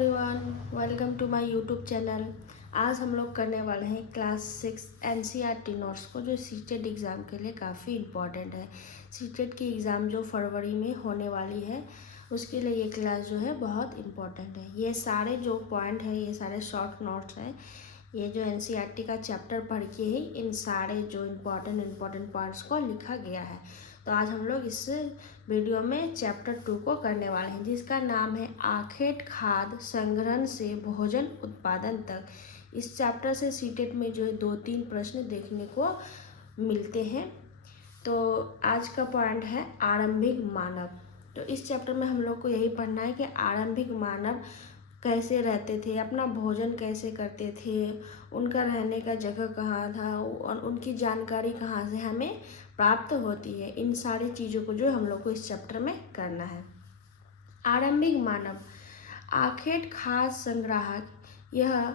Everyone, welcome to my YouTube channel. आज हम लोग करने वाले हैं क्लास 6 एनसीईआरटी नोट्स को, जो सीटेट एग्ज़ाम के लिए काफ़ी इम्पॉर्टेंट है। सीटेट की एग्ज़ाम जो फरवरी में होने वाली है, उसके लिए ये क्लास जो है बहुत इम्पॉर्टेंट है। ये सारे जो पॉइंट है, ये सारे शॉर्ट नोट्स हैं। ये जो एनसीईआरटी का चैप्टर पढ़ के ही इन सारे जो इम्पॉर्टेंट पॉइंट्स को लिखा गया है। तो आज हम लोग इस वीडियो में चैप्टर 2 को करने वाले हैं, जिसका नाम है आखेट खाद्य संग्रहण से भोजन उत्पादन तक। इस चैप्टर से सीटेट में जो है 2-3 प्रश्न देखने को मिलते हैं। तो आज का पॉइंट है आरंभिक मानव। तो इस चैप्टर में हम लोग को यही पढ़ना है कि आरंभिक मानव कैसे रहते थे, अपना भोजन कैसे करते थे, उनका रहने का जगह कहाँ था और उनकी जानकारी कहाँ से हमें प्राप्त होती है। इन सारी चीज़ों को जो हम लोग को इस चैप्टर में करना है। आरंभिक मानव आखेट खाद्य संग्राहक, यह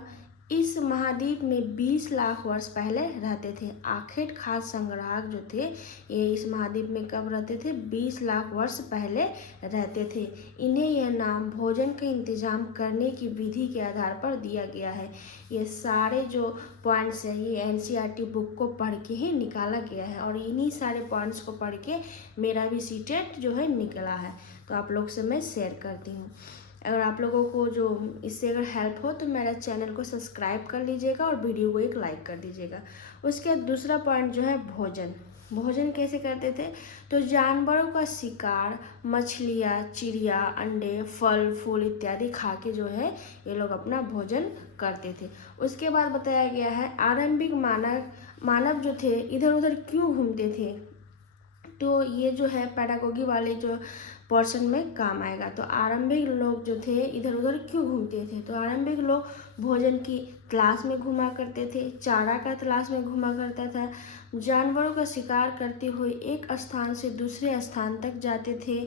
इस महाद्वीप में 20 लाख वर्ष पहले रहते थे। आखेट खाद्य संग्राहक जो थे, ये इस महाद्वीप में कब रहते थे? 20 लाख वर्ष पहले रहते थे। इन्हें यह नाम भोजन का इंतजाम करने की विधि के आधार पर दिया गया है। ये सारे जो पॉइंट्स हैं, ये एनसीईआरटी बुक को पढ़ के ही निकाला गया है, और इन्हीं सारे पॉइंट्स को पढ़ के मेरा भी सीटेट जो है निकला है। तो आप लोग से मैं शेयर करती हूँ। अगर आप लोगों को जो इससे अगर हेल्प हो तो मेरा चैनल को सब्सक्राइब कर लीजिएगा और वीडियो को एक लाइक कर दीजिएगा। उसके दूसरा पॉइंट जो है भोजन कैसे करते थे? तो जानवरों का शिकार, मछलियाँ, चिड़िया, अंडे, फल फूल इत्यादि खा के जो है ये लोग अपना भोजन करते थे। उसके बाद बताया गया है आरंभिक मानव जो थे इधर उधर क्यों घूमते थे। तो ये जो है पैडागोगी वाले जो पोर्शन में काम आएगा। तो आरंभिक लोग जो थे इधर उधर क्यों घूमते थे? तो आरंभिक लोग भोजन की तलाश में घूमा करते थे, चारा का तलाश में घूमा करता था, जानवरों का शिकार करते हुए एक स्थान से दूसरे स्थान तक जाते थे,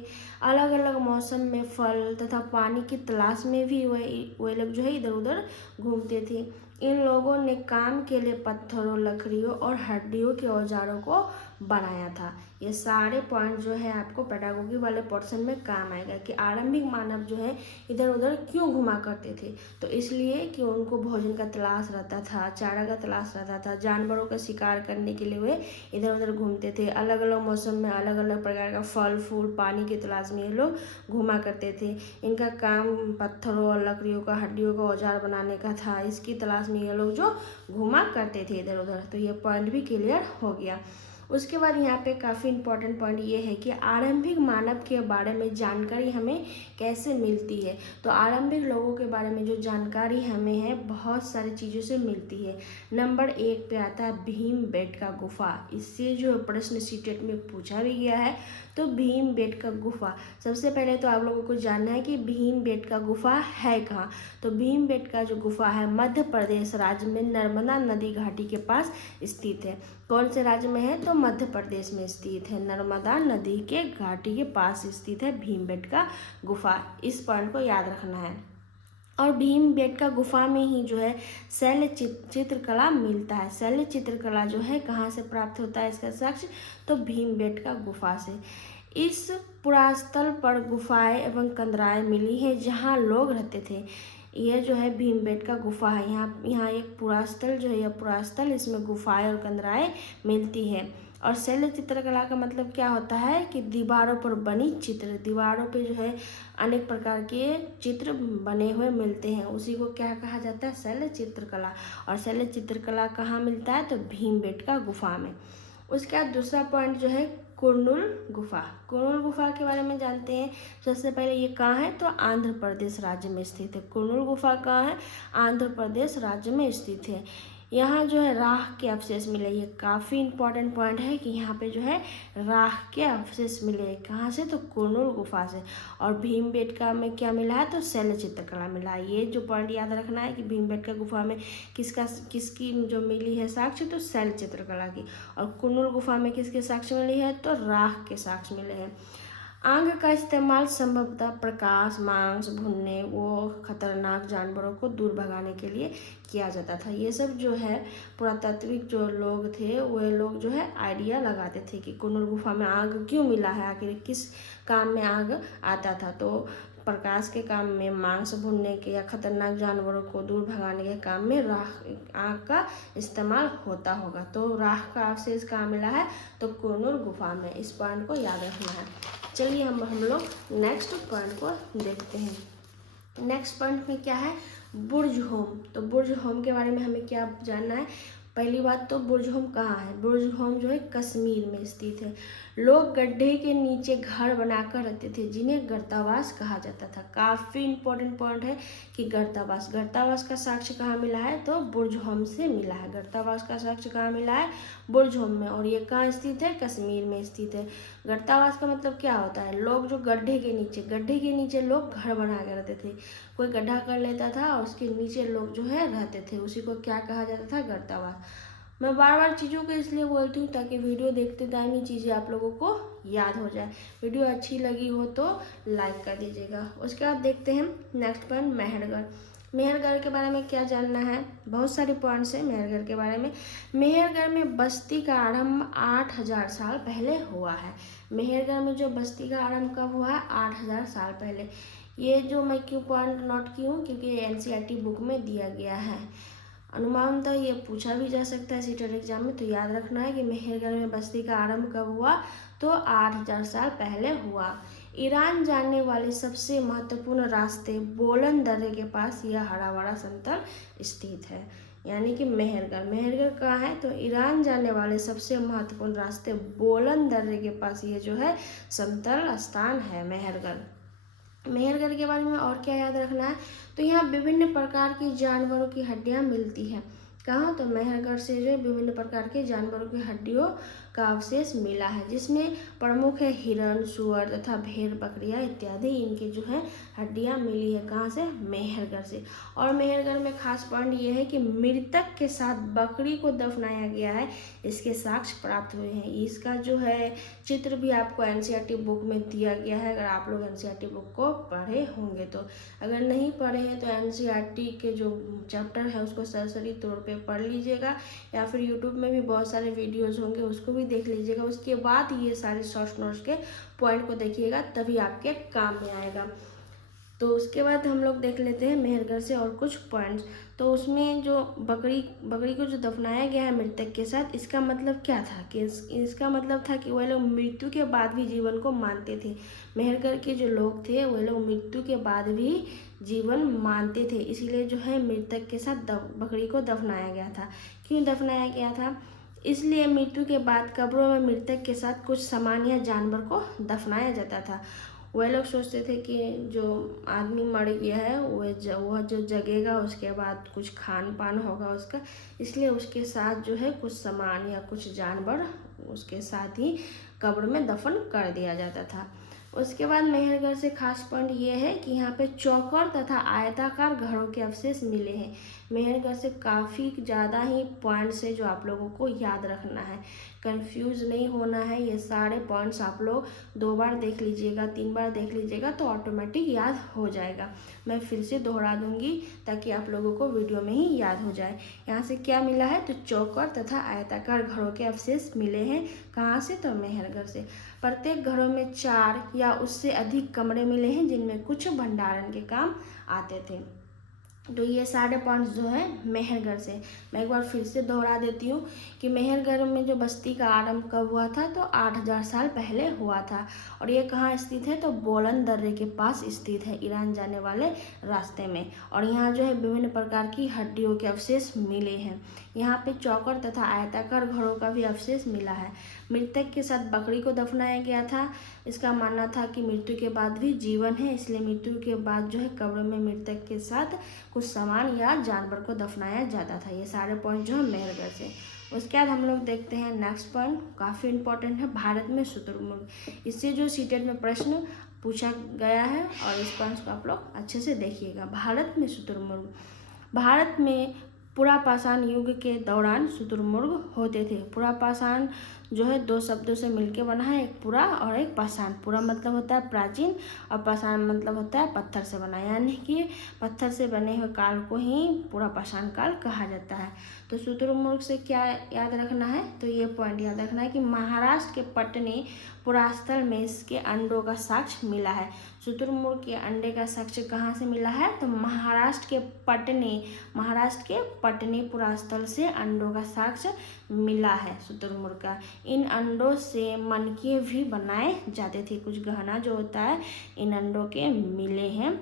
अलग अलग मौसम में फल तथा पानी की तलाश में भी वे लोग जो है इधर उधर घूमते थे। इन लोगों ने काम के लिए पत्थरों, लकड़ियों और हड्डियों के औजारों को बनाया था। ये सारे पॉइंट जो है आपको पेडागोगी वाले पोर्शन में काम आएगा कि आरंभिक मानव जो है इधर उधर क्यों घुमा करते थे। तो इसलिए कि उनको भोजन का तलाश रहता था, चारा का तलाश रहता था, जानवरों का शिकार करने के लिए वे इधर उधर घूमते थे, अलग अलग मौसम में अलग अलग प्रकार का फल फूल पानी की तलाश में ये लोग घूमा करते थे। इनका काम पत्थरों और लकड़ियों का, हड्डियों का औजार बनाने का था। इसकी तलाश में ये लोग जो घूमा करते थे इधर उधर। तो ये पॉइंट भी क्लियर हो गया। उसके बाद यहाँ पे काफ़ी इम्पोर्टेंट पॉइंट ये है कि आरंभिक मानव के बारे में जानकारी हमें कैसे मिलती है। तो आरंभिक लोगों के बारे में जो जानकारी हमें है बहुत सारी चीज़ों से मिलती है। नंबर 1 पे आता है भीमबेटका गुफा। इससे जो प्रश्न सीटेट में पूछा भी गया है। तो भीमबेटका गुफा, सबसे पहले तो आप लोगों को जानना है कि भीमबेटका गुफा है कहाँ। तो भीमबेटका जो गुफा है मध्य प्रदेश राज्य में नर्मदा नदी घाटी के पास स्थित है। कौन से राज्य में है? तो मध्य प्रदेश में स्थित है, नर्मदा नदी के घाटी के पास स्थित है भीमबेटका गुफा। इस पॉइंट को याद रखना है। और भीमबेटका गुफा में ही जो है शैल चित्रकला मिलता है। शैल चित्रकला जो है कहाँ से प्राप्त होता है इसका साक्ष्य? तो भीमबेटका गुफा से। इस पुरास्थल पर गुफाएं एवं कंदराएं मिली हैं जहाँ लोग रहते थे। यह जो है भीमबेटका गुफा है। यहाँ एक पुरास्थल जो है, यह पुरास्थल, इसमें गुफाएं और कंदराएं मिलती है। और शैल चित्रकला का मतलब क्या होता है कि दीवारों पर बनी चित्र, दीवारों पे जो है अनेक प्रकार के चित्र बने हुए मिलते हैं, उसी को क्या कहा जाता है? शैल चित्रकला। और शैल चित्रकला कहाँ मिलता है? तो भीमबेटका गुफा में। उसके बाद दूसरा पॉइंट जो है कुर्नूल गुफा। कुर्नूल गुफा के बारे में जानते हैं। सबसे पहले ये कहाँ है? तो आंध्र प्रदेश राज्य में स्थित है। कुर्नूल गुफा कहाँ है? आंध्र प्रदेश राज्य में स्थित है। यहाँ जो है राख के अवशेष मिले। ये काफ़ी इंपॉर्टेंट पॉइंट है कि यहाँ पे जो है राख के अवशेष मिले। कहाँ से? तो कुर्नूल गुफा से। और भीमबेटका में क्या मिला है? तो शैल चित्रकला मिला है। ये जो पॉइंट याद रखना है कि भीमबेटका गुफा में किसकी जो मिली है साक्ष्य? तो शैल चित्रकला की। और कुर्नूल गुफा में किसके साक्ष्य मिली है? तो राख के साक्ष्य मिले हैं। आग का इस्तेमाल संभवतः प्रकाश, मांस भूनने, वो खतरनाक जानवरों को दूर भगाने के लिए किया जाता था। ये सब जो है पुरातात्विक जो लोग थे वे लोग जो है आइडिया लगाते थे कि कुर्नूल गुफा में आग क्यों मिला है, आखिर किस काम में आग आता था। तो प्रकाश के काम में, मांस भूनने के या खतरनाक जानवरों को दूर भगाने के काम में आग का इस्तेमाल होता होगा। तो राख का अवशेष कहाँ मिला है? तो कुरनूल गुफा में। इस पॉइंट को याद रखना है। चलिए हम लोग नेक्स्ट पॉइंट को देखते हैं। नेक्स्ट पॉइंट में क्या है? बुर्ज होम। तो बुर्ज होम के बारे में हमें क्या जानना है? पहली बात तो बुर्ज होम कहाँ है? बुर्ज होम जो है कश्मीर में स्थित है। लोग गड्ढे के नीचे घर बनाकर रहते थे जिन्हें गर्तावास कहा जाता था। काफ़ी इंपॉर्टेंट पॉइंट है कि गर्तावास। गर्तावास का साक्ष्य कहाँ मिला है? तो बुर्ज होम से मिला है। गर्तावास का साक्ष्य कहाँ मिला है? बुर्ज होम में। और ये कहाँ स्थित है? कश्मीर में स्थित है। गर्तावास का मतलब क्या होता है? लोग जो गड्ढे के नीचे लोग घर बना के रहते थे। कोई गड्ढा कर लेता था और उसके नीचे लोग जो है रहते थे, उसी को क्या कहा जाता था? गर्तावास। मैं बार बार चीज़ों को इसलिए बोलती हूँ ताकि वीडियो देखते टाइम ही चीज़ें आप लोगों को याद हो जाए। वीडियो अच्छी लगी हो तो लाइक कर दीजिएगा। उसके बाद देखते हैं नेक्स्ट पॉइंट, मेहरगढ़। मेहरगढ़ के बारे में क्या जानना है? बहुत सारे पॉइंट्स हैं मेहरगढ़ के बारे में। मेहरगढ़ में बस्ती का आरंभ 8000 साल पहले हुआ है। मेहरगढ़ में जो बस्ती का आरंभ कब हुआ है? 8000 साल पहले। ये जो मैं क्यों पॉइंट नोट की हूँ? क्योंकि एनसीईआरटी बुक में दिया गया है। अनुमानतः ये पूछा भी जा सकता है सीटेट एग्जाम में, तो याद रखना है कि मेहरगढ़ में बस्ती का आरंभ कब हुआ? तो 8000 साल पहले हुआ। ईरान जाने वाले सबसे महत्वपूर्ण रास्ते बोलन दर्रे के पास यह हरा भरा समतल स्थित है। यानी कि मेहरगढ़ कहाँ है? तो ईरान जाने वाले सबसे महत्वपूर्ण रास्ते बोलन दर्रे के पास ये जो है समतल स्थान है मेहरगढ़। मेहरगढ़ के बारे में और क्या याद रखना है? तो यहाँ विभिन्न प्रकार की जानवरों की हड्डियाँ मिलती हैं। कहाँ? तो मेहरगढ़ से जो है विभिन्न प्रकार के जानवरों की हड्डियों का अवशेष मिला है, जिसमें प्रमुख है हिरण, सुअर तथा भेड़, बकरियाँ इत्यादि। इनके जो है हड्डियाँ मिली है कहाँ से? मेहरगढ़ से। और मेहरगढ़ में खास पॉइंट ये है कि मृतक के साथ बकरी को दफनाया गया है, इसके साक्ष्य प्राप्त हुए हैं। इसका जो है चित्र भी आपको एनसीईआरटी बुक में दिया गया है, अगर आप लोग एनसीईआरटी बुक को पढ़े होंगे तो। अगर नहीं पढ़े हैं तो एनसीईआरटी के जो चैप्टर है उसको सरसरी तौर पे पढ़ लीजिएगा, या फिर यूट्यूब में भी बहुत सारे वीडियोज़ होंगे उसको भी देख लीजिएगा। उसके बाद ये सारे शॉर्ट नोट्स के पॉइंट को देखिएगा, तभी आपके काम में आएगा। तो उसके बाद हम लोग देख लेते हैं मेहरगढ़ से और कुछ पॉइंट्स। तो उसमें जो बकरी को जो दफनाया गया है मृतक के साथ, इसका मतलब क्या था? कि इसका मतलब था कि वह लोग मृत्यु के बाद भी जीवन को मानते थे। मेहरगढ़ के जो लोग थे वह लोग मृत्यु के बाद भी जीवन मानते थे, इसीलिए जो है मृतक के साथ बकरी को दफनाया गया था। क्यों दफनाया गया था? इसलिए मृत्यु के बाद कब्रों में मृतक के साथ कुछ सामान या जानवर को दफनाया जाता था। वह लोग सोचते थे कि जो आदमी मर गया है वह जो जगेगा उसके बाद कुछ खान पान होगा उसका, इसलिए उसके साथ जो है कुछ सामान या कुछ जानवर उसके साथ ही कब्र में दफन कर दिया जाता था। उसके बाद मेहरगढ़ से खास पॉइंट ये है कि यहाँ पे चौकोर तथा आयताकार घरों के अवशेष मिले हैं। मेहरगढ़ से काफ़ी ज़्यादा ही पॉइंट्स है जो आप लोगों को याद रखना है, कंफ्यूज नहीं होना है। ये सारे पॉइंट्स आप लोग 2 बार देख लीजिएगा, 3 बार देख लीजिएगा तो ऑटोमेटिक याद हो जाएगा। मैं फिर से दोहरा दूंगी ताकि आप लोगों को वीडियो में ही याद हो जाए। यहाँ से क्या मिला है? तो चौकोर तथा आयताकार घरों के अवशेष मिले हैं। कहाँ से? तो मेहरगढ़ से। प्रत्येक घरों में 4 या उससे अधिक कमरे मिले हैं जिनमें कुछ भंडारण के काम आते थे। तो ये सारे पॉइंट्स जो है मेहरगढ़ से। मैं एक बार फिर से दोहरा देती हूँ कि मेहरगढ़ में जो बस्ती का आरंभ कब हुआ था? तो 8000 साल पहले हुआ था। और ये कहाँ स्थित है? तो बोलन दर्रे के पास स्थित है, ईरान जाने वाले रास्ते में। और यहाँ जो है विभिन्न प्रकार की हड्डियों के अवशेष मिले हैं। यहाँ पे चौकोर तथा आयताकार घरों का भी अवशेष मिला है। मृतक के साथ बकरी को दफनाया गया था। इसका मानना था कि मृत्यु के बाद भी जीवन है, इसलिए मृत्यु के बाद जो है कब्र में मृतक के साथ कुछ सामान या जानवर को दफनाया जाता था। ये सारे पॉइंट जो है मेहरगढ़ से। उसके बाद हम लोग देखते हैं नेक्स्ट पॉइंट, काफ़ी इंपॉर्टेंट है, भारत में शुतुरमुर्ग। इससे जो सीटेट में प्रश्न पूछा गया है और इस पॉइंट्स को आप लोग अच्छे से देखिएगा। भारत में शुतुरमुर्ग। भारत में पुरापाषाण युग के दौरान शुतुरमुर्ग होते थे। पुरापाषाण जो है दो शब्दों से मिलकर बना है, एक पुरा और एक पाषाण। पुरा मतलब होता है प्राचीन और पाषाण मतलब होता है पत्थर से बना, यानी कि पत्थर से बने हुए काल को ही पुरा पाषाण काल कहा जाता है। तो शुतुरमुर्ग से क्या याद रखना है, तो ये पॉइंट याद रखना है कि महाराष्ट्र के पटनी पुरास्थल में इसके अंडों का साक्ष्य मिला है। शुतुरमुर्ग के अंडे का साक्ष्य कहाँ से मिला है, तो महाराष्ट्र के पटनी पुरास्थल से अंडों का साक्ष्य मिला है शुतुरमुर्ग का। इन अंडों से मनके भी बनाए जाते थे, कुछ गहना जो होता है इन अंडों के मिले हैं।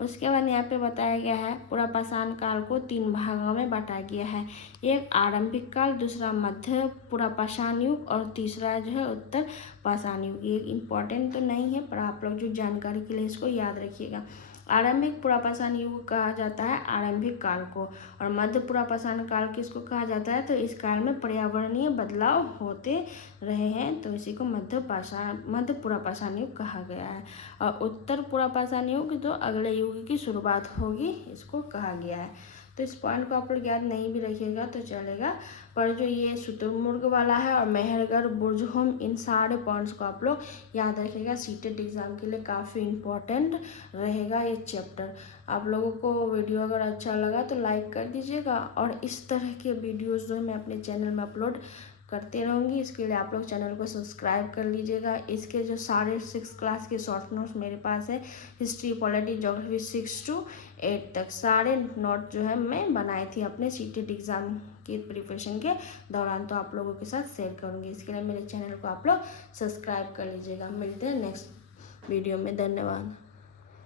उसके बाद यहाँ पे बताया गया है पुरा पाषाण काल को 3 भागों में बांटा गया है। एक आरंभिक काल, दूसरा मध्य पुरा पाषाण युग और तीसरा जो है उत्तर पाषाण युग। ये इम्पोर्टेंट तो नहीं है पर आप लोग जो जानकारी के लिए इसको याद रखिएगा। आरंभिक पुरा पाषाण युग कहा जाता है आरंभिक काल को, और मध्य पुरा पाषाण काल किसको कहा जाता है, तो इस काल में पर्यावरणीय बदलाव होते रहे हैं, तो इसी को मध्य पुरा पाषाण युग कहा गया है। और उत्तर पुरा पाषाण युग जो अगले युग की शुरुआत होगी, इसको कहा गया है। तो इस पॉइंट को आप लोग याद नहीं भी रखिएगा तो चलेगा, पर जो ये शुतुरमुर्ग वाला है और मेहरगढ़ बुर्जहोम, इन सारे पॉइंट्स को आप लोग याद रखिएगा। सीटेट एग्ज़ाम के लिए काफ़ी इम्पोर्टेंट रहेगा ये चैप्टर। आप लोगों को वीडियो अगर अच्छा लगा तो लाइक कर दीजिएगा, और इस तरह के वीडियोज़ जो मैं अपने चैनल में अपलोड करते रहूँगी, इसके लिए आप लोग चैनल को सब्सक्राइब कर लीजिएगा। इसके जो सारे 6 क्लास के शॉर्ट नोट्स मेरे पास है, हिस्ट्री, पॉलिटी, ज्योग्राफी 6 to 8 तक सारे नोट जो है मैं बनाई थी अपने सीटेट एग्ज़ाम की प्रिपरेशन के दौरान, तो आप लोगों के साथ शेयर करूँगी। इसके लिए मेरे चैनल को आप लोग सब्सक्राइब कर लीजिएगा। मिलते हैं नेक्स्ट वीडियो में, धन्यवाद।